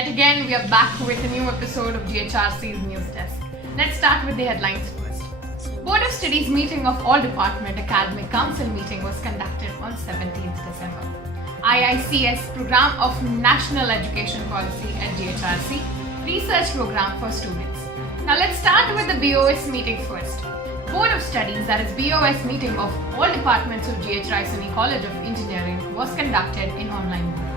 Yet again, we are back with a new episode of GHRCE's News Desk. Let's start with the headlines first. Board of Studies meeting of all Department Academic Council meeting was conducted on 17th December. IICS Program of National Education Policy at GHRC, Research Program for Students. Now let's start with the BOS meeting first. Board of Studies, that is BOS meeting of all departments of GHRCE College of Engineering was conducted in online mode.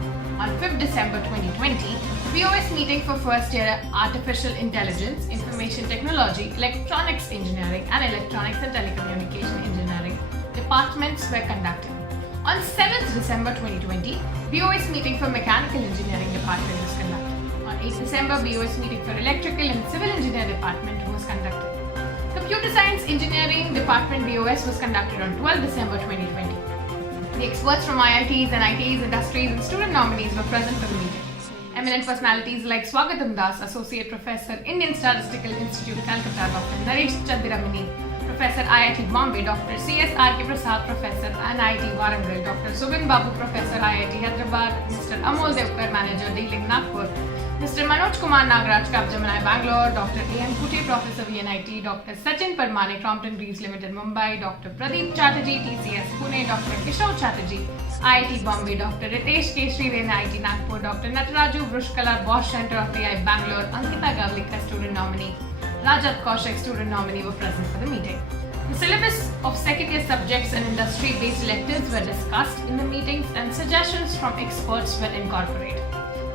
On 5th December 2020, BOS meeting for first year Artificial Intelligence, Information Technology, Electronics Engineering and Electronics and Telecommunication Engineering departments were conducted. On 7th December 2020, BOS meeting for Mechanical Engineering department was conducted. On 8th December, BOS meeting for Electrical and Civil Engineer department was conducted. Computer Science Engineering department BOS was conducted on 12th December 2020. The experts from IITs and ITs, industries and student nominees were present for the meeting. Eminent personalities like Swagatam Das, Associate Professor, Indian Statistical Institute, Calcutta, Dr. Naresh Chandiramani, Professor IIT Bombay, Dr. C.S.R.K. Prasad, Professor IIT Warangal, Dr. Subin Babu, Professor IIT Hyderabad, Mr. Amol Devkar, Manager, Dealing Nagpur, Mr. Manoj Kumar Nagaraj, Capgemini Bangalore, Dr. A.M. Kuti, Professor VNIT, Dr. Sachin Parmane, Crompton Greaves Limited, Mumbai, Dr. Pradeep Chatterjee, TCS Pune, Dr. Kishore Chatterjee, IIT Bombay, Dr. Ritesh Keshri, IIT Nagpur, Dr. Nataraju Brushkala, Bosch Center of AI Bangalore, Ankita Gavlikar, student nominee, Rajat Kaushik, student nominee were present for the meeting. The syllabus of second year subjects and industry-based electives were discussed in the meetings and suggestions from experts were incorporated.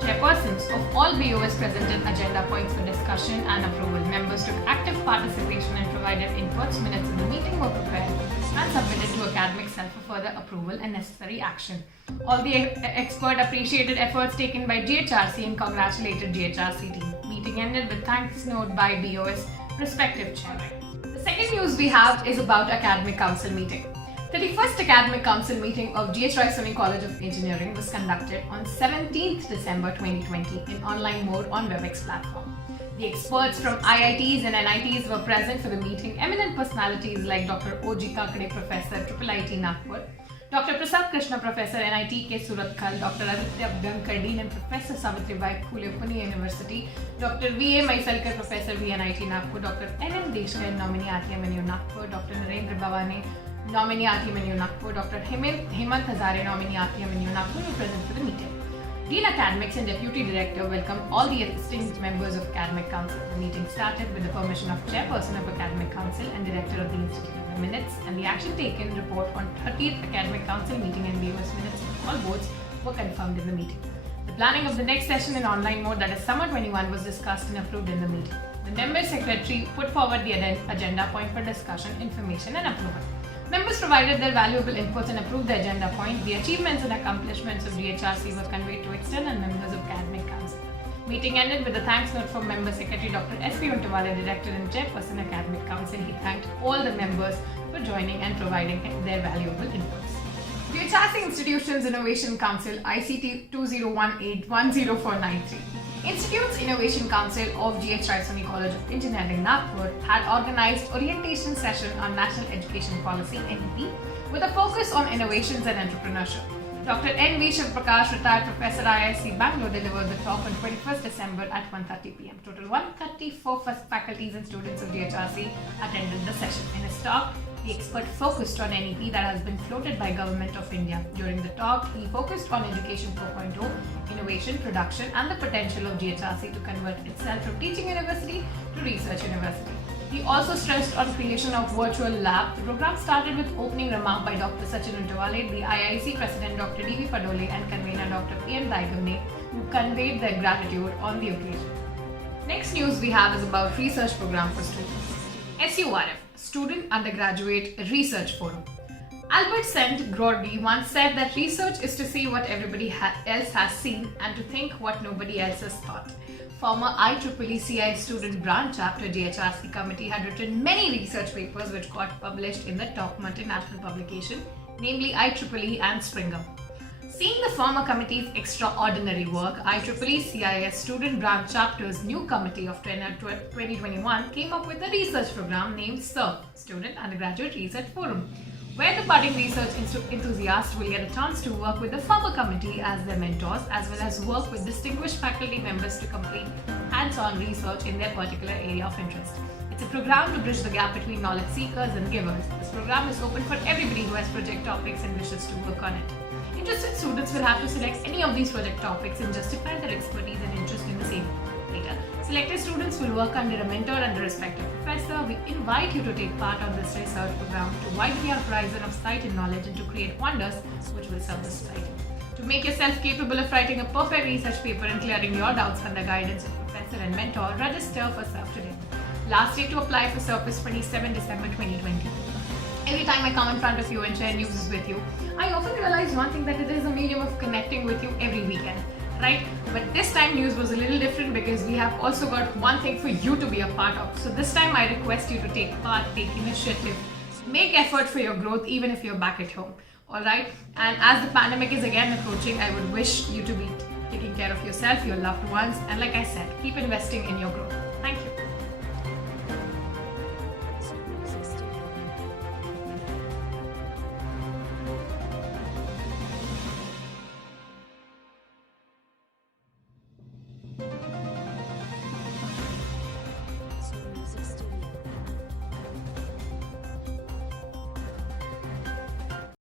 Chairpersons of all BOS presented agenda points for discussion and approval. Members took active participation and provided inputs. Minutes of the meeting were prepared and submitted to academic cell for further approval and necessary action. All the expert appreciated efforts taken by GHRC and congratulated GHRC team. Meeting ended with thanks note by BOS respective chairman. The second news we have is about Academic Council meeting. 31st Academic Council meeting of GHRCE College of Engineering was conducted on 17th December 2020 in online mode on WebEx platform. The experts from IITs and NITs were present for the meeting. Eminent personalities like Dr. O.G. Kakade, Professor, IIIT Nagpur, Dr. Prasad Krishna, Professor, NIT Surathkal, Dr. Aditya Abhyankar, Dean and Professor, Savitribai Phule, Pune University, Dr. V.A. Maisalkar, Professor, VNIT Nagpur, Dr. N.M. Deshkar, nominee RTMNU Nagpur, Dr. Narendra Bhavane, nominee RTMNU Nagpur, Dr. Hemant Hazare, nominee RTMNU Nagpur were present for the meeting. Dean Academics and Deputy Director welcomed all the esteemed members of Academic Council. The meeting started with the permission of Chairperson of Academic Council and Director of the Institute. The minutes and the action taken report on 30th Academic Council meeting and BOS minutes of all boards were confirmed in the meeting. The planning of the next session in online mode, that is Summer 21, was discussed and approved in the meeting. The member secretary put forward the agenda point for discussion, information and approval. Members provided their valuable inputs and approved the agenda point. The achievements and accomplishments of GHRC were conveyed to external members of Academic Council. Meeting ended with a thanks note from Member Secretary Dr. S.P. Untawale, Director and Chairperson Academic Council. He thanked all the members for joining and providing their valuable inputs. GHRC Institutions Innovation Council ICT 2018-10493. Institutes Innovation Council of GHRCE College of Engineering Nagpur had organized orientation session on National Education Policy (NEP) with a focus on innovations and entrepreneurship. Dr. N. V. Shivprakash, retired Professor IISc Bangalore, delivered the talk on 21st December at 1:30 p.m. Total 134 faculties and students of GHRC attended the session. In his talk, the expert focused on NEP that has been floated by Government of India. During the talk, he focused on Education 4.0, innovation, production and the potential of GHRC to convert itself from teaching university to research university. He also stressed on creation of virtual lab. The program started with opening remark by Dr. Sachin Untawale, the IIC President Dr. D.V. Padole and convener Dr. P.M. Daigamne, who conveyed their gratitude on the occasion. Next news we have is about research program for students. SURF, Student Undergraduate Research Forum. Albert Saint-Grory once said that research is to see what everybody else has seen and to think what nobody else has thought. Former IEEE CI student branch chapter GHRC committee had written many research papers which got published in the top multinational publication, namely IEEE and Springer. Seeing the former committee's extraordinary work, IEEE CIS Student Branch Chapter's new committee of 2021 came up with a research program named SURF, Student Undergraduate Research Forum. where the budding research enthusiasts will get a chance to work with the farmer committee as their mentors, as well as work with distinguished faculty members to complete hands-on research in their particular area of interest. It's a program to bridge the gap between knowledge seekers and givers. This program is open for everybody who has project topics and wishes to work on it. Interested students will have to select any of these project topics and justify their expertise and interest in the same. Later, selected students will work under a mentor and the respective professor. We invite you to take part on this research program to widen your horizon of sight and knowledge and to create wonders which will serve the society. To make yourself capable of writing a perfect research paper and clearing your doubts under guidance of professor and mentor, register for SURF today. Last date to apply for SURF is 27 December 2020. Every time I come in front of you and share news with you, I often realize one thing, that it is a medium of connecting with you every weekend, right? But this time news was a little different because we have also got one thing for you to be a part of. So this time I request you to take part, take initiative, make effort for your growth even if you're back at home, alright? And as the pandemic is again approaching, I would wish you to be taking care of yourself, your loved ones, and like I said, keep investing in your growth. Thank you.